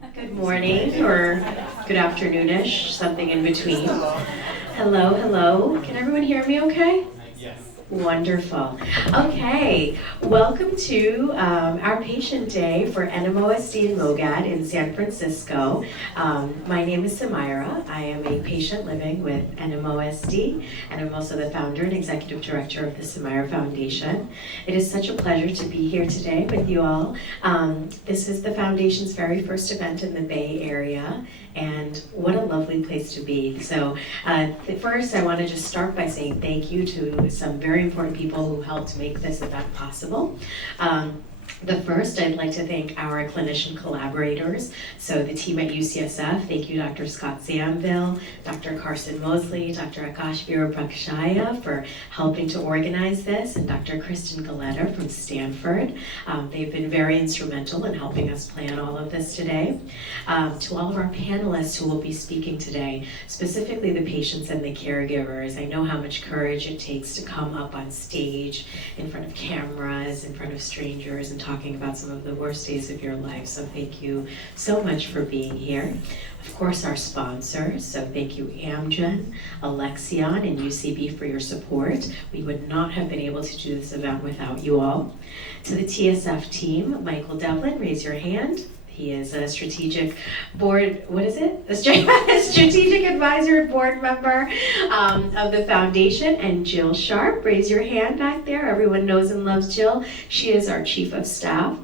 Good morning or good afternoonish, something in between. Hello, hello. Can everyone hear me okay? Yes. Wonderful. Okay, welcome to our patient day for NMOSD and MOGAD in San Francisco. My name is Sumaira. I am a patient living with NMOSD, and I'm also the founder and executive director of the Sumaira Foundation. It is such a pleasure to be here today with you all. This is the Foundation's very first event in the Bay Area, and what a lovely place to be. So first, I want to just start by saying thank you to some very important people who helped make this event possible. The first, I'd like to thank our clinician collaborators. So the team at UCSF, thank you Dr. Scott Zamville, Dr. Carson Mosley, Dr. Akash Virupakshaya for helping to organize this, and Dr. Kristen Galletta from Stanford. They've been very instrumental in helping us plan all of this today. To all of our panelists who will be speaking today, specifically the patients and the caregivers, I know how much courage it takes to come up on stage in front of cameras, in front of strangers, and talking about some of the worst days of your life. So thank you so much for being here. Of course, our sponsors. So thank you Amgen, Alexion, and UCB for your support. We would not have been able to do this event without you all. To the TSF team, Michael Devlin, raise your hand. He is a strategic board, a strategic advisor and board member of the foundation. And Jill Sharp, raise your hand back there. Everyone knows and loves Jill. She is our chief of staff.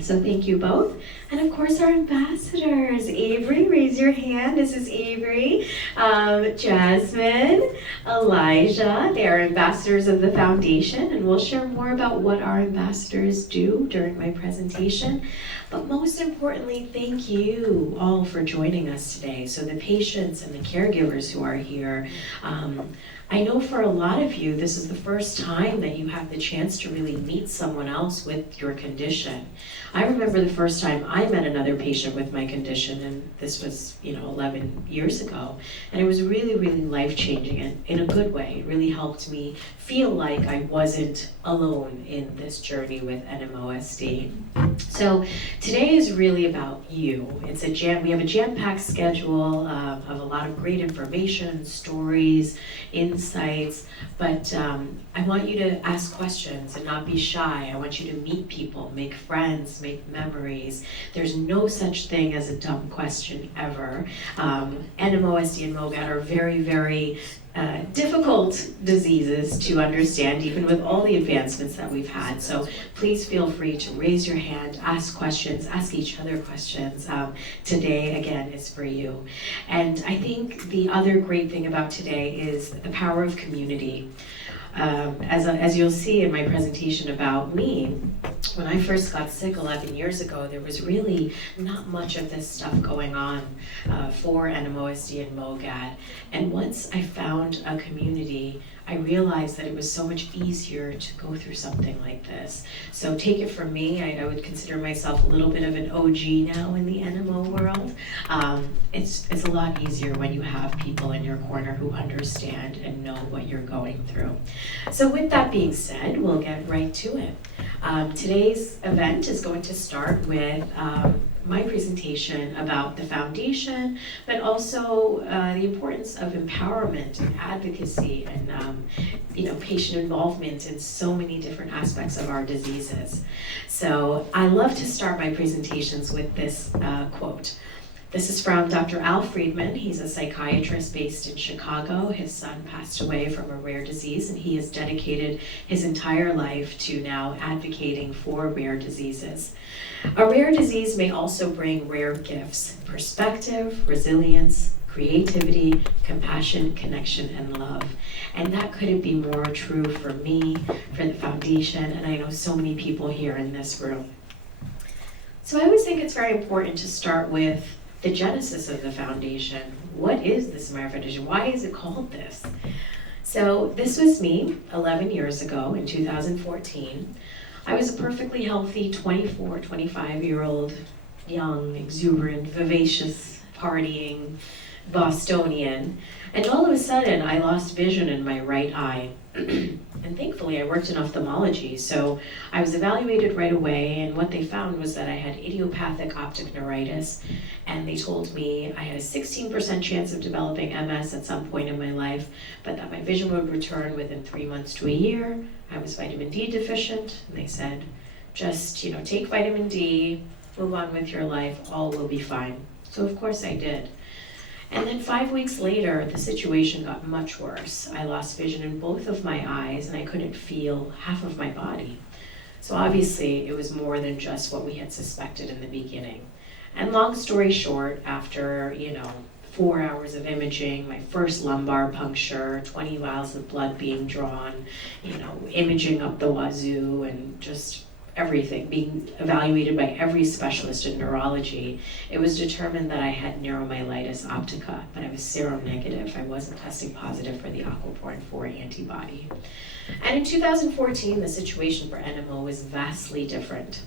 So thank you both. And of course our ambassadors. Avery, raise your hand. This is Avery. Jasmine, Elijah, they are ambassadors of the foundation, and we'll share more about what our ambassadors do during my presentation. But most importantly, thank you all for joining us today. So the patients and the caregivers who are here, I know for a lot of you, this is the first time that you have the chance to really meet someone else with your condition. I remember the first time I met another patient with my condition, and this was, 11 years ago, and it was really, really life-changing and in a good way. It really helped me feel like I wasn't alone in this journey with NMOSD. So today is really about you. We have a jam-packed schedule of a lot of great information, stories, insights, but I want you to ask questions and not be shy. I want you to meet people, make friends, make memories. There's no such thing as a dumb question ever. NMOSD and MOGAD are very, very difficult diseases to understand, even with all the advancements that we've had. So please feel free to raise your hand, ask questions, ask each other questions. Today, again, is for you. And I think the other great thing about today is the power of community. As you'll see in my presentation about me, when I first got sick 11 years ago, there was really not much of this stuff going on for NMOSD and MOGAD. And once I found a community, I realized that it was so much easier to go through something like this. So take it from me, I would consider myself a little bit of an OG now in the NMO world. It's a lot easier when you have people in your corner who understand and know what you're going through. So with that being said, we'll get right to it. Today's event is going to start with my presentation about the foundation, but also the importance of empowerment and advocacy and patient involvement in so many different aspects of our diseases. So I love to start my presentations with this quote. This is from Dr. Al Friedman. He's a psychiatrist based in Chicago. His son passed away from a rare disease, and he has dedicated his entire life to now advocating for rare diseases. A rare disease may also bring rare gifts: perspective, resilience, creativity, compassion, connection, and love. And that couldn't be more true for me, for the foundation, and I know so many people here in this room. So I always think it's very important to start with the genesis of the foundation. What is the Sumaira Foundation? Why is it called this? So this was me 11 years ago in 2014. I was a perfectly healthy 24, 25-year-old, young, exuberant, vivacious, partying, Bostonian, and all of a sudden I lost vision in my right eye. And thankfully I worked in ophthalmology, so I was evaluated right away, and what they found was that I had idiopathic optic neuritis, and they told me I had a 16% chance of developing MS at some point in my life, but that my vision would return within 3 months to a year. I was vitamin D deficient, and they said, just take vitamin D, move on with your life, all will be fine. So of course I did. And then 5 weeks later, the situation got much worse. I lost vision in both of my eyes, and I couldn't feel half of my body. So obviously, it was more than just what we had suspected in the beginning. And long story short, after 4 hours of imaging, my first lumbar puncture, 20 vials of blood being drawn, imaging up the wazoo, and just everything, being evaluated by every specialist in neurology, it was determined that I had neuromyelitis optica, but I was seronegative. I wasn't testing positive for the aquaporin 4 antibody. And in 2014, the situation for NMO was vastly different.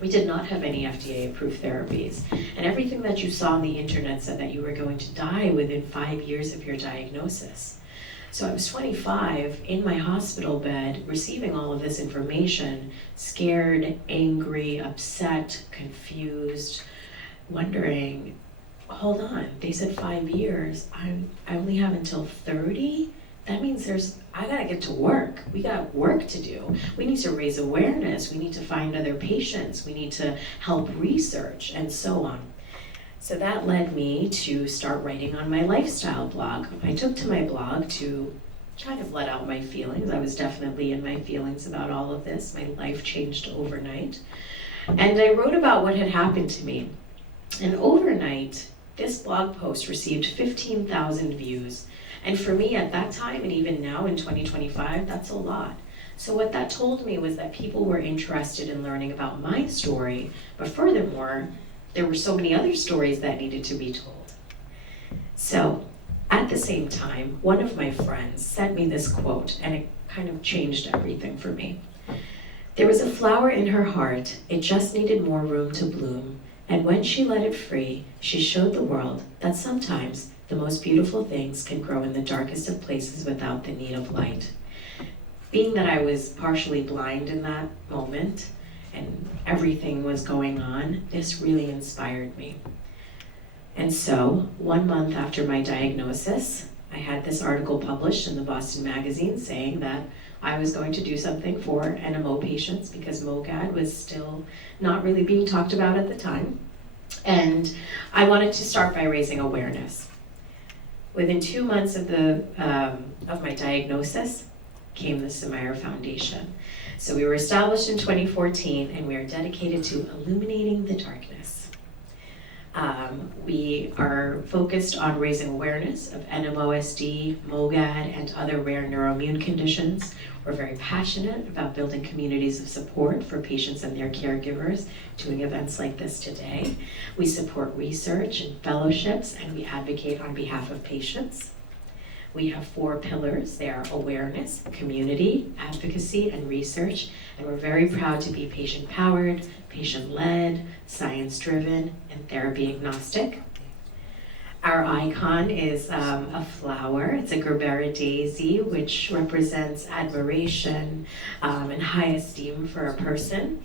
We did not have any FDA-approved therapies, and everything that you saw on the internet said that you were going to die within 5 years of your diagnosis. So I was 25, in my hospital bed, receiving all of this information, scared, angry, upset, confused, wondering, hold on, they said 5 years, I only have until 30? That means I gotta get to work. We got work to do. We need to raise awareness. We need to find other patients. We need to help research, and so on. So that led me to start writing on my lifestyle blog. I took to my blog to kind of let out my feelings. I was definitely in my feelings about all of this. My life changed overnight. And I wrote about what had happened to me. And overnight, this blog post received 15,000 views. And for me at that time, and even now in 2025, that's a lot. So what that told me was that people were interested in learning about my story, but furthermore, there were so many other stories that needed to be told. So at the same time, one of my friends sent me this quote, and it kind of changed everything for me. There was a flower in her heart, it just needed more room to bloom. And when she let it free, she showed the world that sometimes the most beautiful things can grow in the darkest of places without the need of light. Being that I was partially blind in that moment, and everything was going on, this really inspired me. And so, 1 month after my diagnosis, I had this article published in the Boston Magazine saying that I was going to do something for NMO patients because MOGAD was still not really being talked about at the time. And I wanted to start by raising awareness. Within 2 months of my diagnosis came the Sumaira Foundation. So we were established in 2014, and we are dedicated to illuminating the darkness. We are focused on raising awareness of NMOSD, MOGAD, and other rare neuroimmune conditions. We're very passionate about building communities of support for patients and their caregivers, doing events like this today. We support research and fellowships, and we advocate on behalf of patients. We have 4 pillars. They are awareness, community, advocacy, and research. And we're very proud to be patient-powered, patient-led, science-driven, and therapy-agnostic. Our icon is a flower. It's a Gerbera daisy, which represents admiration and high esteem for a person.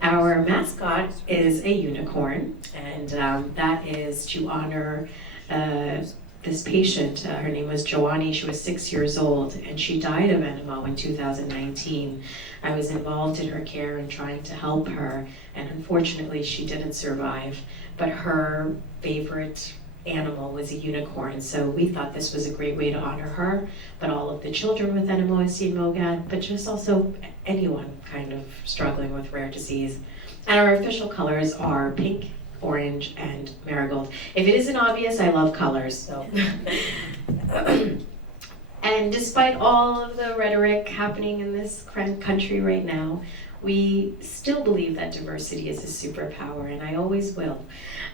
Our mascot is a unicorn, and that is to honor this patient. Her name was Joannie. She was 6 years old, and she died of NMO in 2019. I was involved in her care and trying to help her, and unfortunately she didn't survive. But her favorite animal was a unicorn, so we thought this was a great way to honor her, but all of the children with NMOSD and MOGAD, but just also anyone kind of struggling with rare disease. And our official colors are pink, orange, and marigold. If it isn't obvious, I love colors, so. And despite all of the rhetoric happening in this country right now, we still believe that diversity is a superpower, and I always will.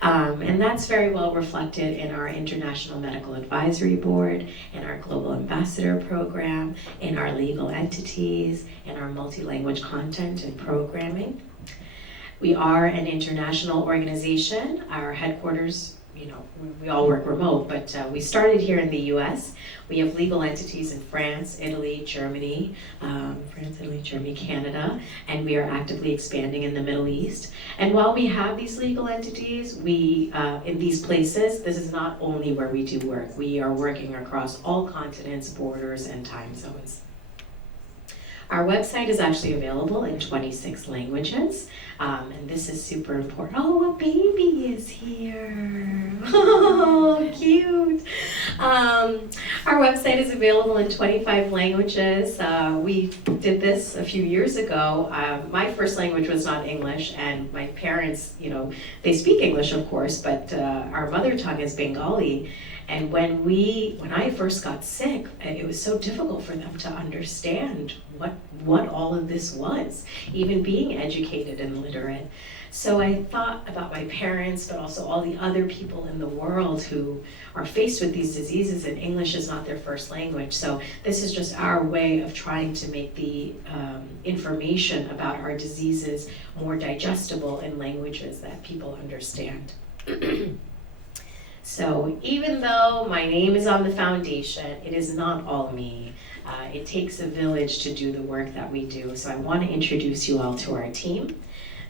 And that's very well reflected in our International Medical Advisory Board, in our Global Ambassador Program, in our legal entities, in our multi-language content and programming. We are an international organization. Our headquarters, we all work remote, but we started here in the US. We have legal entities in France, Italy, Germany, Canada, and we are actively expanding in the Middle East. And while we have these legal entities, we in these places, this is not only where we do work. We are working across all continents, borders, and time zones. Our website is actually available in 26 languages, and this is super important. Oh, a baby is here. Oh, cute. Our website is available in 25 languages. We did this a few years ago. My first language was not English, and my parents, they speak English, of course, but our mother tongue is Bengali. And when I first got sick, it was so difficult for them to understand what all of this was, even being educated and literate. So I thought about my parents, but also all the other people in the world who are faced with these diseases, and English is not their first language. So this is just our way of trying to make the information about our diseases more digestible in languages that people understand. So even though my name is on the foundation, it is not all me. It takes a village to do the work that we do. So I want to introduce you all to our team.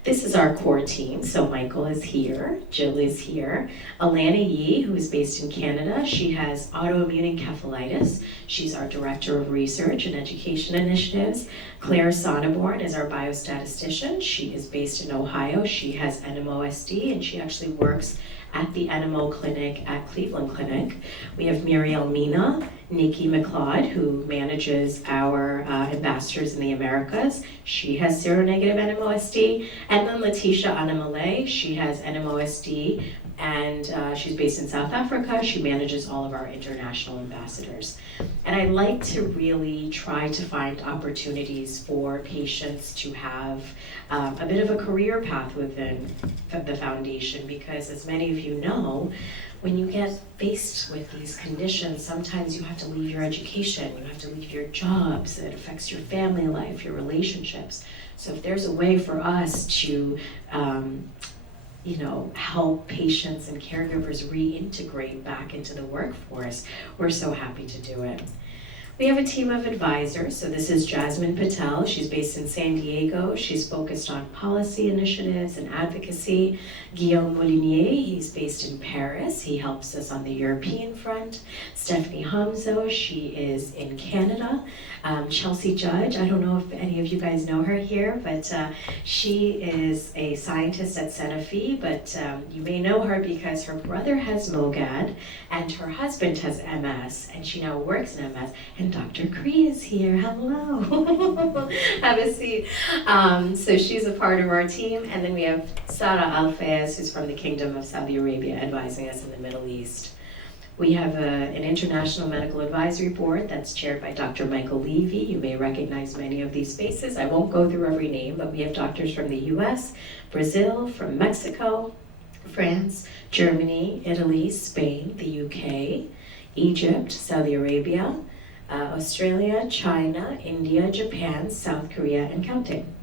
This is our core team. So Michael is here, Jill is here, Alana Yee, who is based in Canada. She has autoimmune encephalitis. She's our Director of Research and Education Initiatives. Claire Sonneborn is our biostatistician. She is based in Ohio. She has NMOSD, and she actually works at the NMO clinic at Cleveland Clinic. We have Muriel Mina, Nikki McLeod, who manages our ambassadors in the Americas. She has seronegative NMOSD. And then Letitia Anamale, she has NMOSD, and she's based in South Africa. She manages all of our international ambassadors. And I like to really try to find opportunities for patients to have a bit of a career path within the foundation, because as many of you know, when you get faced with these conditions, sometimes you have to leave your education, you have to leave your jobs, it affects your family life, your relationships. So if there's a way for us to help patients and caregivers reintegrate back into the workforce, we're so happy to do it. We have a team of advisors. So this is Jasmine Patel. She's based in San Diego. She's focused on policy initiatives and advocacy. Guillaume Molinier, he's based in Paris. He helps us on the European front. Stephanie Hamzo, she is in Canada. Chelsea Judge, I don't know if any of you guys know her here, but she is a scientist at Sanofi, but you may know her because her brother has MOGAD and her husband has MS, and she now works in MS. And Dr. Cree is here. Hello. Have a seat. So she's a part of our team. And then we have Sara Alfayez, who's from the Kingdom of Saudi Arabia, advising us in the Middle East. We have an International Medical Advisory Board that's chaired by Dr. Michael Levy. You may recognize many of these faces. I won't go through every name, but we have doctors from the US, Brazil, from Mexico, France, Germany, Italy, Spain, the UK, Egypt, Saudi Arabia, Australia, China, India, Japan, South Korea, and counting.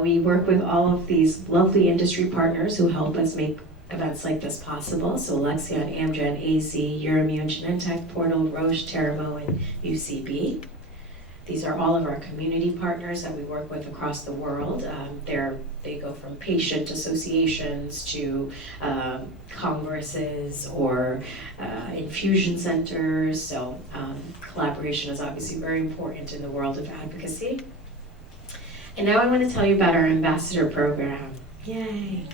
We work with all of these lovely industry partners who help us make events like this possible. So Alexion, Amgen, AZ, Euroimmune, Genentech, Portal, Roche, Teramo, and UCB. These are all of our community partners that we work with across the world. They go from patient associations to congresses or infusion centers. So collaboration is obviously very important in the world of advocacy. And now I want to tell you about our ambassador program. Yay.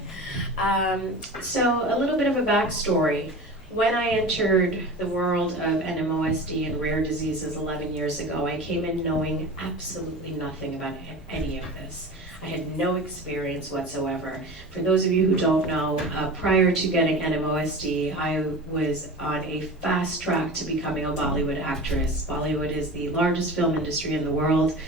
So a little bit of a backstory. When I entered the world of NMOSD and rare diseases 11 years ago, I came in knowing absolutely nothing about any of this. I had no experience whatsoever. For those of you who don't know, prior to getting NMOSD, I was on a fast track to becoming a Bollywood actress. Bollywood is the largest film industry in the world.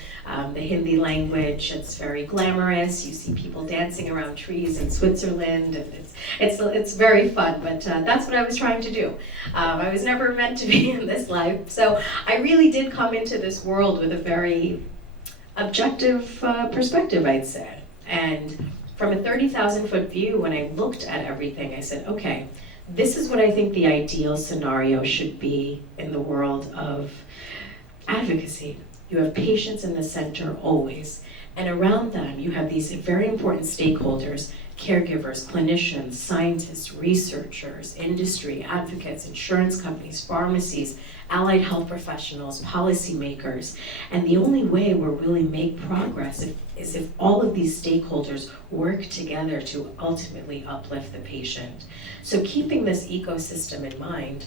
The Hindi language, it's very glamorous. You see people dancing around trees in Switzerland, and it's very fun, but that's what I was trying to do. I was never meant to be in this life, so I really did come into this world with a very objective perspective, I'd say. And from a 30,000 foot view, when I looked at everything, I said, okay, this is what I think the ideal scenario should be in the world of advocacy. You have patients in the center always, and around them you have these very important stakeholders, caregivers, clinicians, scientists, researchers, industry, advocates, insurance companies, pharmacies, allied health professionals, policymakers. And the only way we'll really make progress is if all of these stakeholders work together to ultimately uplift the patient. So keeping this ecosystem in mind,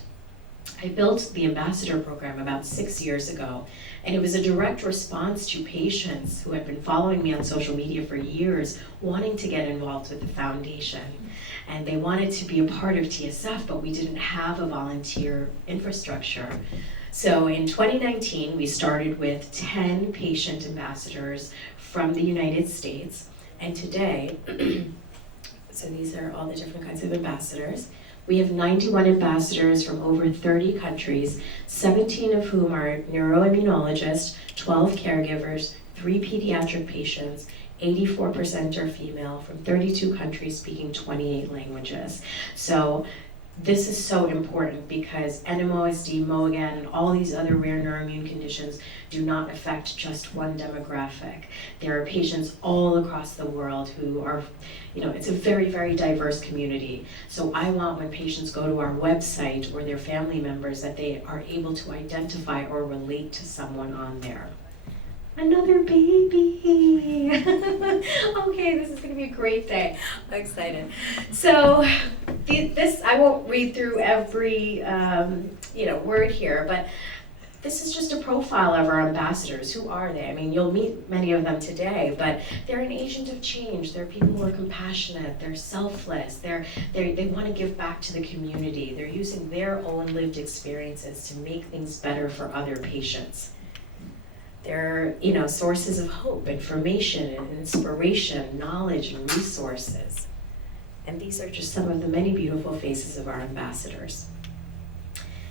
I built the ambassador program about 6 years ago, and it was a direct response to patients who had been following me on social media for years, wanting to get involved with the foundation. And they wanted to be a part of TSF, but we didn't have a volunteer infrastructure. So in 2019, we started with 10 patient ambassadors from the United States, and today, so these are all the different kinds of ambassadors. We have 91 ambassadors from over 30 countries, 17 of whom are neuroimmunologists, 12 caregivers, 3 pediatric patients, 84% are female, from 32 countries speaking 28 languages. So this is so important because NMOSD, MOGAD, and all these other rare neuroimmune conditions do not affect just one demographic. There are patients all across the world who are, it's a very, very diverse community. So I want when patients go to our website or their family members that they are able to identify or relate to someone on there. Another baby. Okay, this is going to be a great day. I'm excited. So this, I won't read through every word here, but this is just a profile of our ambassadors. Who are they? I mean, you'll meet many of them today, but they're an agent of change. They're people who are compassionate. They're selfless. They want to give back to the community. They're using their own lived experiences to make things better for other patients. They're, sources of hope, information, and inspiration, knowledge, and resources. And these are just some of the many beautiful faces of our ambassadors.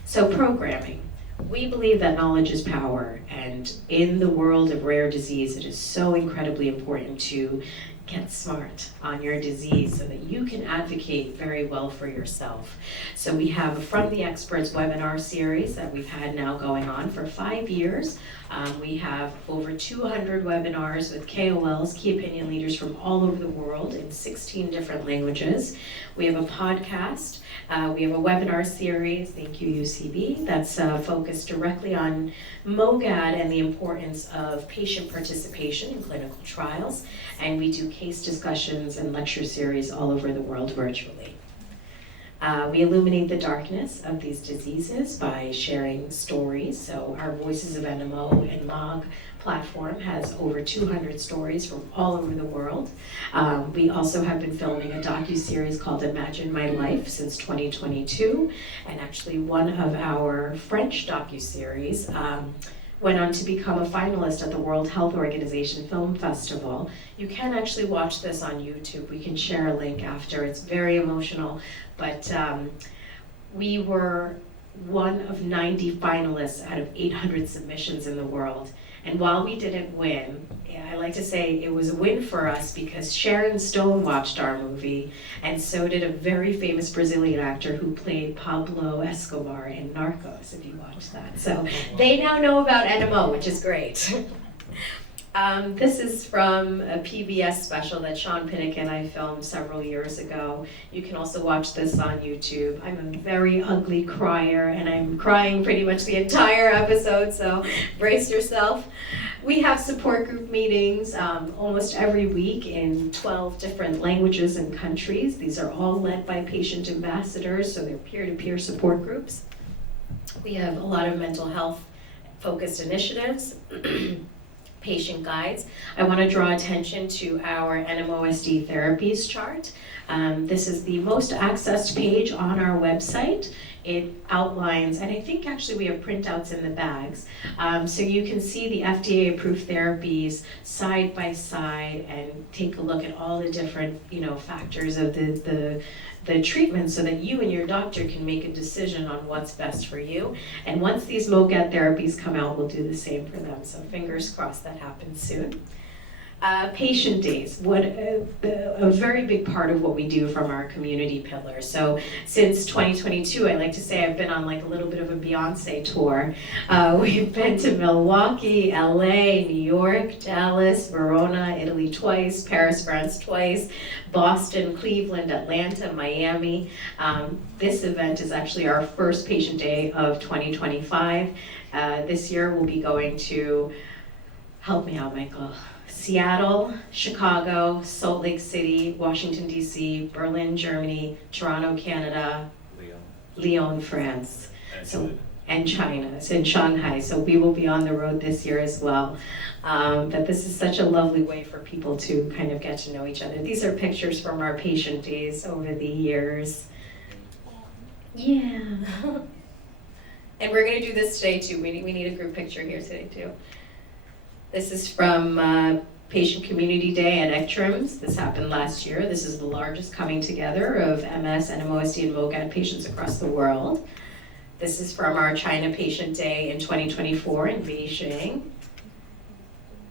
So programming. We believe that knowledge is power, and in the world of rare disease, it is so incredibly important to get smart on your disease so that you can advocate very well for yourself. So we have a From the Experts webinar series that we've had now going on for 5 years. We have over 200 webinars with KOLs, key opinion leaders from all over the world in 16 different languages. We have a podcast. We have a webinar series, thank you UCB, that's focused directly on MOGAD and the importance of patient participation in clinical trials. And we do case discussions and lecture series all over the world virtually. We illuminate the darkness of these diseases by sharing stories. So our Voices of NMO and MOG platform has over 200 stories from all over the world. We also have been filming a docu-series called Imagine My Life since 2022. And actually one of our French docu-series went on to become a finalist at the World Health Organization Film Festival. You can actually watch this on YouTube. We can share a link after. It's very emotional, but we were one of 90 finalists out of 800 submissions in the world. And while we didn't win, I like to say it was a win for us because Sharon Stone watched our movie, and so did a very famous Brazilian actor who played Pablo Escobar in Narcos, if you watched that. So they now know about NMO, which is great. This is from a PBS special that Sean Pinnock and I filmed several years ago. You can also watch this on YouTube. I'm a very ugly crier, and I'm crying pretty much the entire episode, so brace yourself. We have support group meetings almost every week in 12 different languages and countries. These are all led by patient ambassadors, so they're peer-to-peer support groups. We have a lot of mental health focused initiatives. Patient guides. I want to draw attention to our NMOSD therapies chart. This is the most accessed page on our website. It outlines, and I think actually we have printouts in the bags, so you can see the FDA approved therapies side by side and take a look at all the different factors of the treatment so that you and your doctor can make a decision on what's best for you. And once these MOGAD therapies come out, we'll do the same for them. So fingers crossed that happens soon. Patient days, a very big part of what we do from our community pillar. So since 2022, I like to say I've been on like a little bit of a Beyonce tour. We've been to Milwaukee, LA, New York, Dallas, Verona, Italy twice, Paris, France twice, Boston, Cleveland, Atlanta, Miami. This event is actually our first patient day of 2025. This year we'll be going to, help me out, Michael, Seattle, Chicago, Salt Lake City, Washington, D.C., Berlin, Germany, Toronto, Canada, Lyon, France, and China. It's in Shanghai, so we will be on the road this year as well. But this is such a lovely way for people to kind of get to know each other. These are pictures from our patient days over the years. Yeah. And we're going to do this today too. We need a group picture here today too. This is from Patient Community Day at ECTRIMS. This happened last year. This is the largest coming together of MS, NMOSD, and MOGAD patients across the world. This is from our China Patient Day in 2024 in Beijing.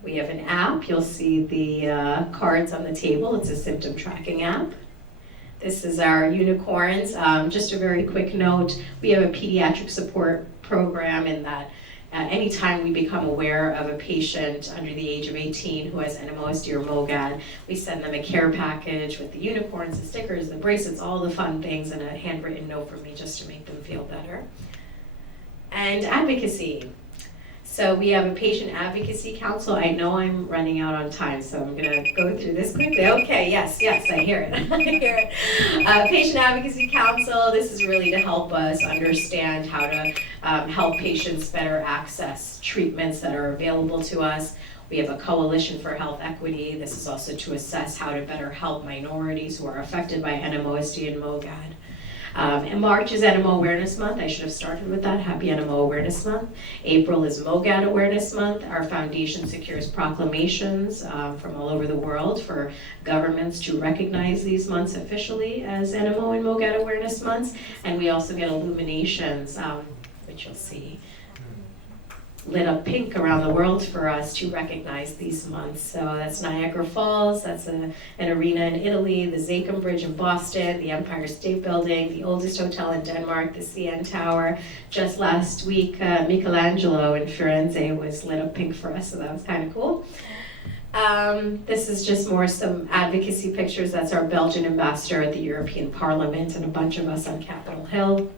We have an app. You'll see the cards on the table. It's a symptom tracking app. This is our unicorns. Just a very quick note, we have a pediatric support program in that anytime we become aware of a patient under the age of 18 who has NMOSD or MOGAD, we send them a care package with the unicorns, the stickers, the bracelets, all the fun things, and a handwritten note from me just to make them feel better. And advocacy. So we have a patient advocacy council. I know I'm running out on time, so I'm gonna go through this quickly. Okay, yes, I hear it, I hear it. Patient advocacy council, this is really to help us understand how to help patients better access treatments that are available to us. We have a coalition for health equity. This is also to assess how to better help minorities who are affected by NMOSD and MOGAD. And March is NMO Awareness Month. I should have started with that. Happy NMO Awareness Month. April is MOGAD Awareness Month. Our foundation secures proclamations from all over the world for governments to recognize these months officially as NMO and MOGAD Awareness Months. And we also get illuminations, which you'll see, lit up pink around the world for us to recognize these months. So that's Niagara Falls, that's an arena in Italy, the Zakim Bridge in Boston, the Empire State Building, the oldest hotel in Denmark, the CN Tower. Just last week, Michelangelo in Firenze was lit up pink for us, so that was kind of cool. This is just some advocacy pictures. That's our Belgian ambassador at the European Parliament and a bunch of us on Capitol Hill.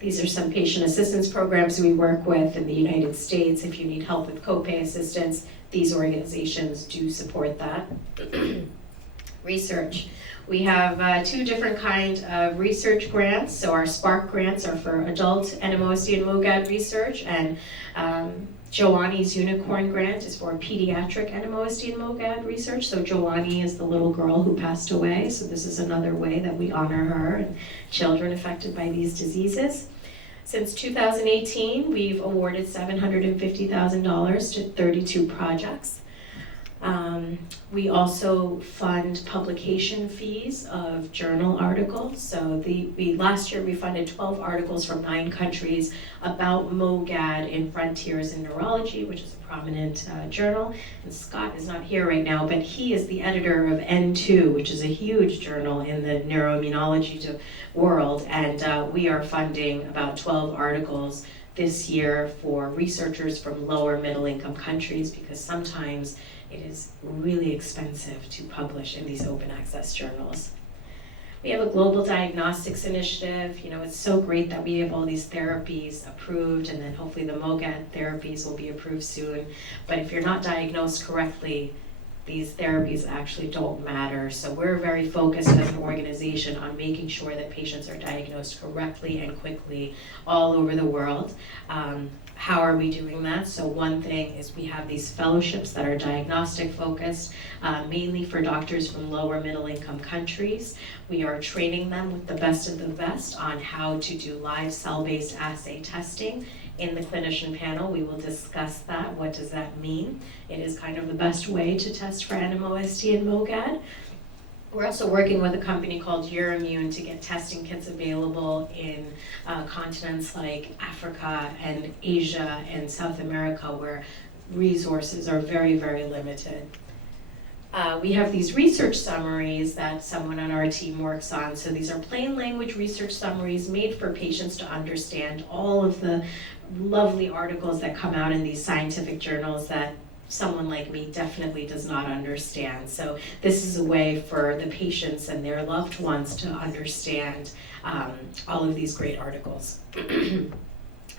These are some patient assistance programs we work with in the United States. If you need help with copay assistance, these organizations do support that. Research. We have two different kinds of research grants. So our SPARK grants are for adult NMOSD and MOGAD research, and Joanni's Unicorn Grant is for pediatric NMOSD and MOGAD research. So Joanni is the little girl who passed away, so this is another way that we honor her and children affected by these diseases. Since 2018, we've awarded $750,000 to 32 projects. We also fund publication fees of journal articles. So last year we funded 12 articles from 9 countries about MOGAD in Frontiers in Neurology, which is a prominent journal. And Scott is not here right now, but he is the editor of N2, which is a huge journal in the neuroimmunology world. And we are funding about 12 articles this year for researchers from lower middle income countries, because sometimes it is really expensive to publish in these open access journals. We have a global diagnostics initiative. You know, it's so great that we have all these therapies approved, and then hopefully the MOGAD therapies will be approved soon. But if you're not diagnosed correctly, these therapies actually don't matter. So we're very focused as an organization on making sure that patients are diagnosed correctly and quickly all over the world. How are we doing that? So one thing is we have these fellowships that are diagnostic focused, mainly for doctors from lower middle income countries. We are training them with the best of the best on how to do live cell-based assay testing. In the clinician panel, we will discuss that. What does that mean? It is kind of the best way to test for NMOSD and MOGAD. We're also working with a company called Euroimmune to get testing kits available in continents like Africa and Asia and South America, where resources are very, very limited. we have these research summaries that someone on our team works on. So these are plain language research summaries made for patients to understand all of the lovely articles that come out in these scientific journals that someone like me definitely does not understand. So this is a way for the patients and their loved ones to understand all of these great articles.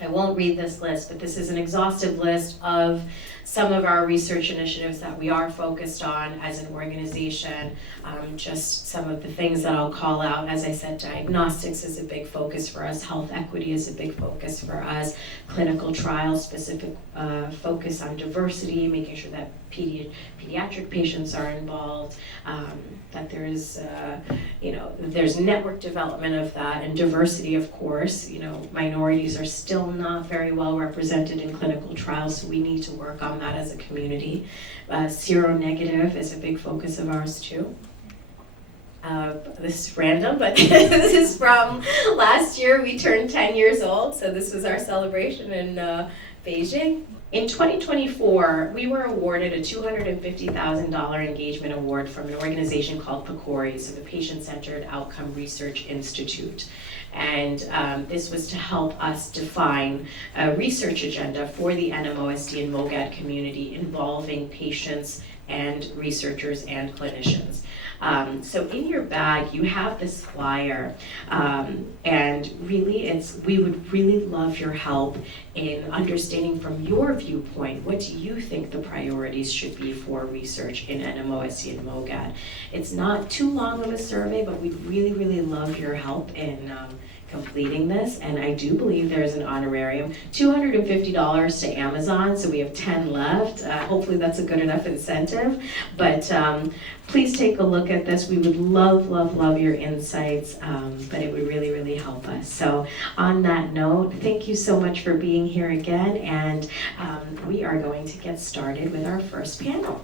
I won't read this list, but this is an exhaustive list of some of our research initiatives that we are focused on as an organization. Just some of the things that I'll call out. As I said, diagnostics is a big focus for us. Health equity is a big focus for us. Clinical trials, specific focus on diversity, making sure that pediatric patients are involved, that there's, there's network development of that, and diversity, of course. Minorities are still not very well represented in clinical trials, so we need to work on that as a community. Seronegative is a big focus of ours too. This is random, but this is from last year. We turned 10 years old, so this was our celebration in Beijing. In 2024, we were awarded a $250,000 engagement award from an organization called PCORI, so the Patient-Centered Outcome Research Institute. And this was to help us define a research agenda for the NMOSD and MOGAD community involving patients and researchers and clinicians. So in your bag, you have this flyer, and really we would really love your help in understanding from your viewpoint, what do you think the priorities should be for research in NMOSD and MOGAD? It's not too long of a survey, but we'd really, really love your help in completing this, and I do believe there's an honorarium, $250 to Amazon, so we have 10 left. Hopefully that's a good enough incentive, but please take a look at this. We would love, love, love your insights, but it would really, really help us. So on that note, thank you so much for being here again, and we are going to get started with our first panel.